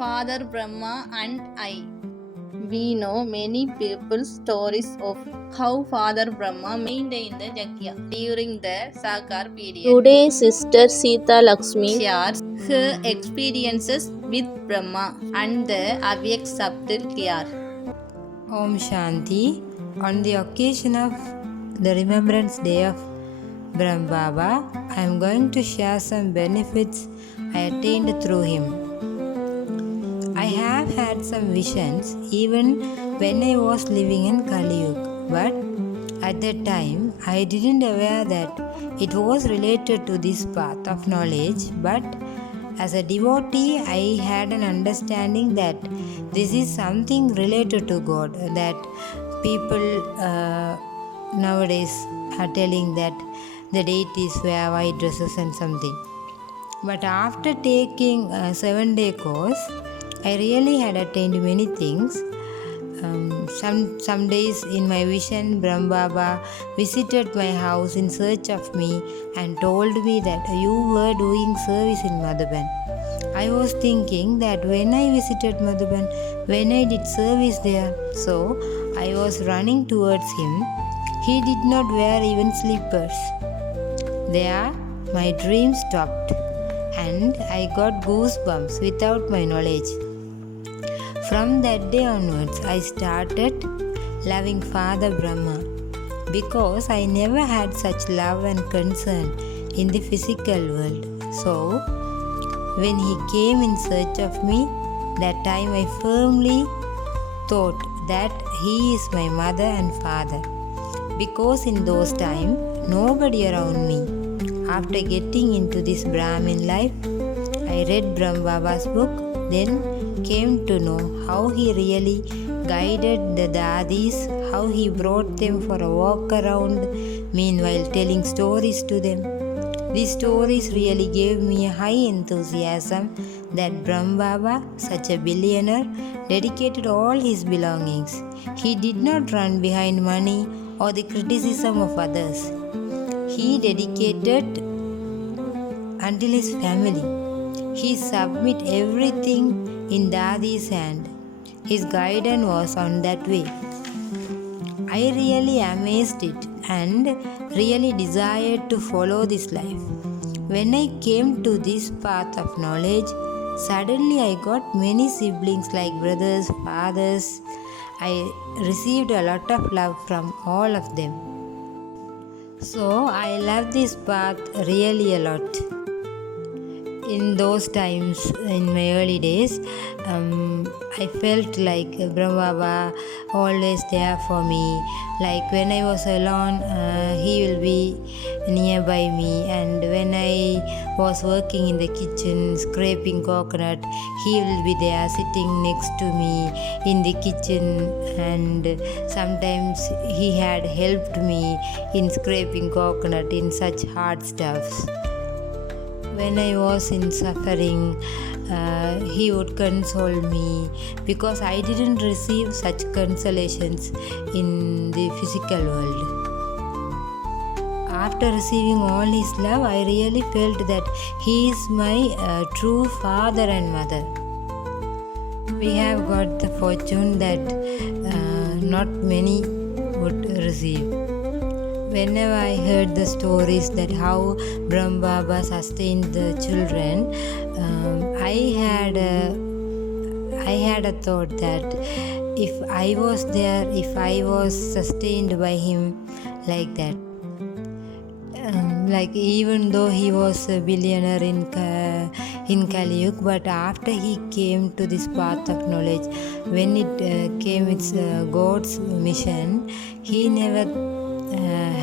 Father Brahma and I. We know many people's stories of how Father Brahma maintained the Jakya during the Sakar period. Today, Sister Sita Lakshmi Shares her experiences with Brahma and the Avyak subtle care. Om Shanti. On the occasion of the Remembrance Day of Brahma Baba, I am going to share some benefits I attained through him. I have had some visions even when I was living in Kali Yuga, but at that time I didn't aware that it was related to this path of knowledge, but as a devotee I had an understanding that this is something related to God, that people nowadays are telling that the deities wear white dresses and something. But after taking a 7-day course, I really had attained many things. Some days in my vision, Brahma Baba visited my house in search of me and told me that you were doing service in Madhuban. I was thinking that when I visited Madhuban, when I did service there, so I was running towards him. He did not wear even slippers. There, my dream stopped and I got goosebumps without my knowledge. From that day onwards, I started loving Father Brahma because I never had such love and concern in the physical world. So, when he came in search of me, that time I firmly thought that he is my mother and father, because in those times nobody around me. After getting into this Brahmin life, I read Brahma Baba's book, then came to know how he really guided the dadis, how he brought them for a walk around, meanwhile telling stories to them. These stories really gave me a high enthusiasm that Brahma Baba, such a billionaire, dedicated all his belongings. He did not run behind money or the criticism of others. He dedicated until his family. He submit everything in Dadi's hand. His guidance was on that way. I really amazed it and really desired to follow this life. When I came to this path of knowledge, suddenly I got many siblings like brothers, fathers. I received a lot of love from all of them. So I love this path really a lot. In those times, in my early days, I felt like Brahma Baba always there for me. Like when I was alone, he will be nearby me. And when I was working in the kitchen, scraping coconut, he will be there sitting next to me in the kitchen. And sometimes he had helped me in scraping coconut in such hard stuffs. When I was in suffering, he would console me because I didn't receive such consolations in the physical world. After receiving all his love, I really felt that he is my true father and mother. We have got the fortune that not many would receive. Whenever I heard the stories that how Brahma Baba sustained the children, I had a thought that if I was there, if I was sustained by him like that, like even though he was a billionaire in Kali Yuga, but after he came to this path of knowledge, when it came its God's mission, he never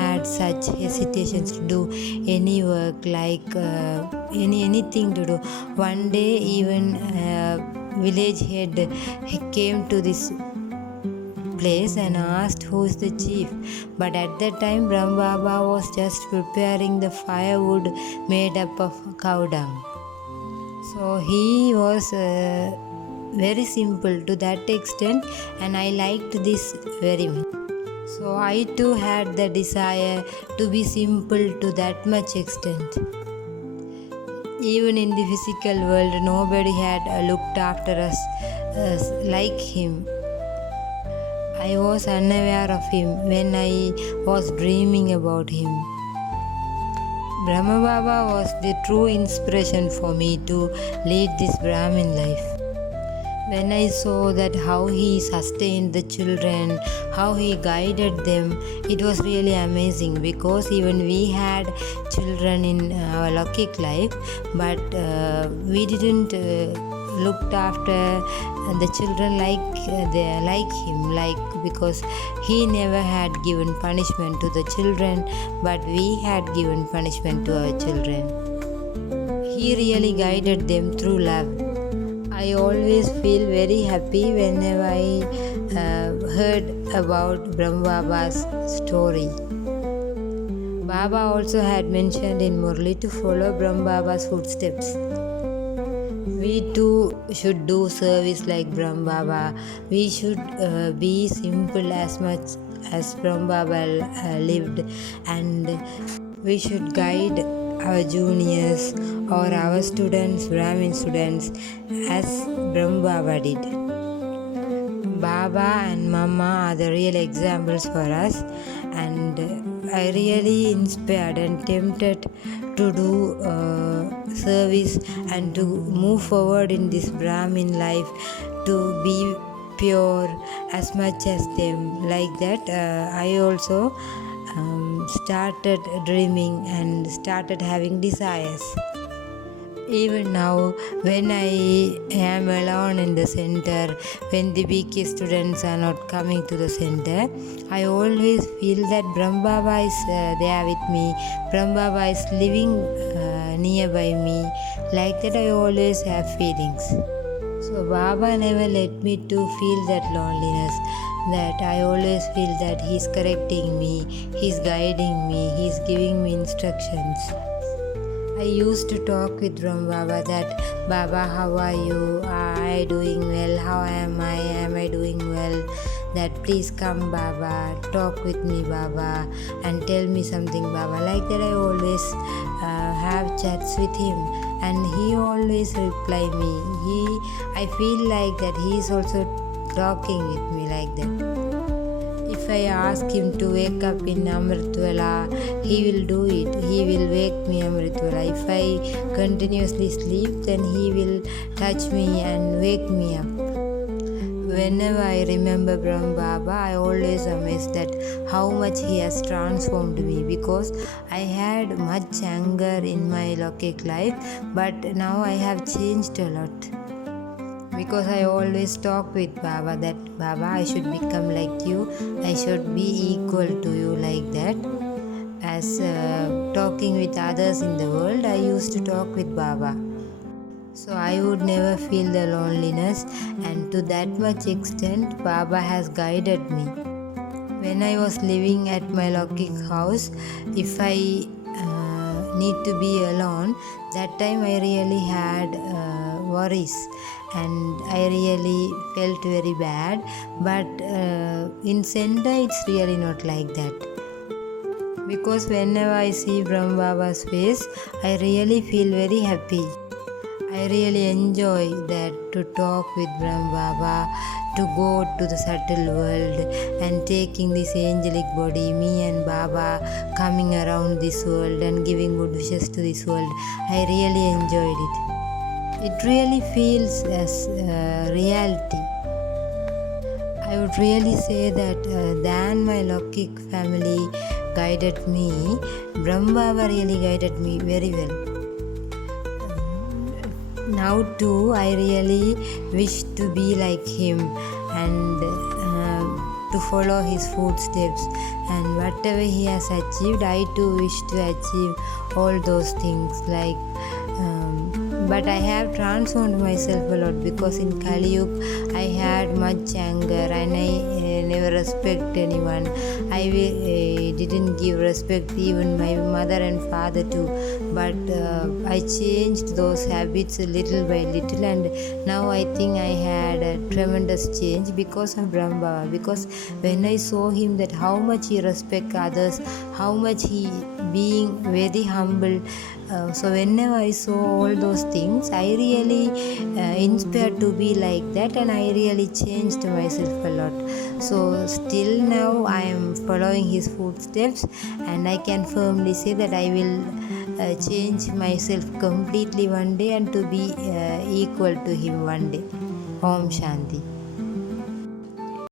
had such hesitations to do any work, like anything to do. One day even village head came to this place and asked who is the chief, but at that time Brahma Baba was just preparing the firewood made up of cow dung. So he was very simple to that extent, and I liked this very much. So I too had the desire to be simple to that much extent. Even in the physical world, nobody had looked after us like him. I was unaware of him when I was dreaming about him. Brahma Baba was the true inspiration for me to lead this Brahmin life. When I saw that how he sustained the children, how he guided them, it was really amazing, because even we had children in our Lokik life, but we didn't looked after the children like him, because he never had given punishment to the children, but we had given punishment to our children. He really guided them through love. I always feel very happy whenever I heard about Brahma Baba's story. Baba also had mentioned in Murli to follow Brahma Baba's footsteps. We too should do service like Brahma Baba. We should be simple as much as Brahma Baba lived, and we should guide our juniors or our students, Brahmin students, as Brahma Baba did. Baba and Mama are the real examples for us, and I really inspired and tempted to do service and to move forward in this Brahmin life, to be pure as much as them. Like that, I also started dreaming and started having desires. Even now, when I am alone in the center, when the BK students are not coming to the center, I always feel that Brahma Baba is there with me. Brahma Baba is living nearby me. Like that, I always have feelings. So Baba never let me to feel that loneliness, that I always feel that He's correcting me, He's guiding me, He's giving me instructions. I used to talk with Brahma Baba that, Baba, how are you? Are I doing well? How am I? Am I doing well? That please come, Baba, talk with me, Baba, and tell me something, Baba. Like that, I always have chats with him, and he always reply me. I feel like that he is also talking with me like that. If I ask him to wake up in Amritwala, he will do it. He will wake me Amritwala. If I continuously sleep, then he will touch me and wake me up. Whenever I remember Brahma Baba, I always amazed that how much he has transformed me, because I had much anger in my Lokik life, but now I have changed a lot. Because I always talk with Baba that, Baba, I should become like you, I should be equal to you, like that. As talking with others in the world, I used to talk with Baba. So I would never feel the loneliness, and to that much extent, Baba has guided me. When I was living at my Lokik house, if I need to be alone, that time I really had worries, and I really felt very bad. But in center, it's really not like that, because whenever I see Brahma Baba's face, I really feel very happy. I really enjoy that, to talk with Brahma Baba, to go to the subtle world and taking this angelic body, me and Baba coming around this world and giving good wishes to this world. I really enjoyed it. It really feels as reality. I would really say that than my Lokik family guided me, Brahma Baba really guided me very well. Now too, I really wish to be like him and to follow his footsteps, and whatever he has achieved, I too wish to achieve all those things. But I have transformed myself a lot, because in Kali Yuga I had much anger, and I never respect anyone. I didn't give respect even my mother and father too. But I changed those habits little by little, and now I think I had a tremendous change because of Brahma Baba. Because when I saw him, that how much he respects others, how much he being very humble, So whenever I saw all those things, I really inspired to be like that, and I really changed myself a lot. So still now I am following his footsteps, and I can firmly say that I will change myself completely one day and to be equal to him one day. Om Shanti.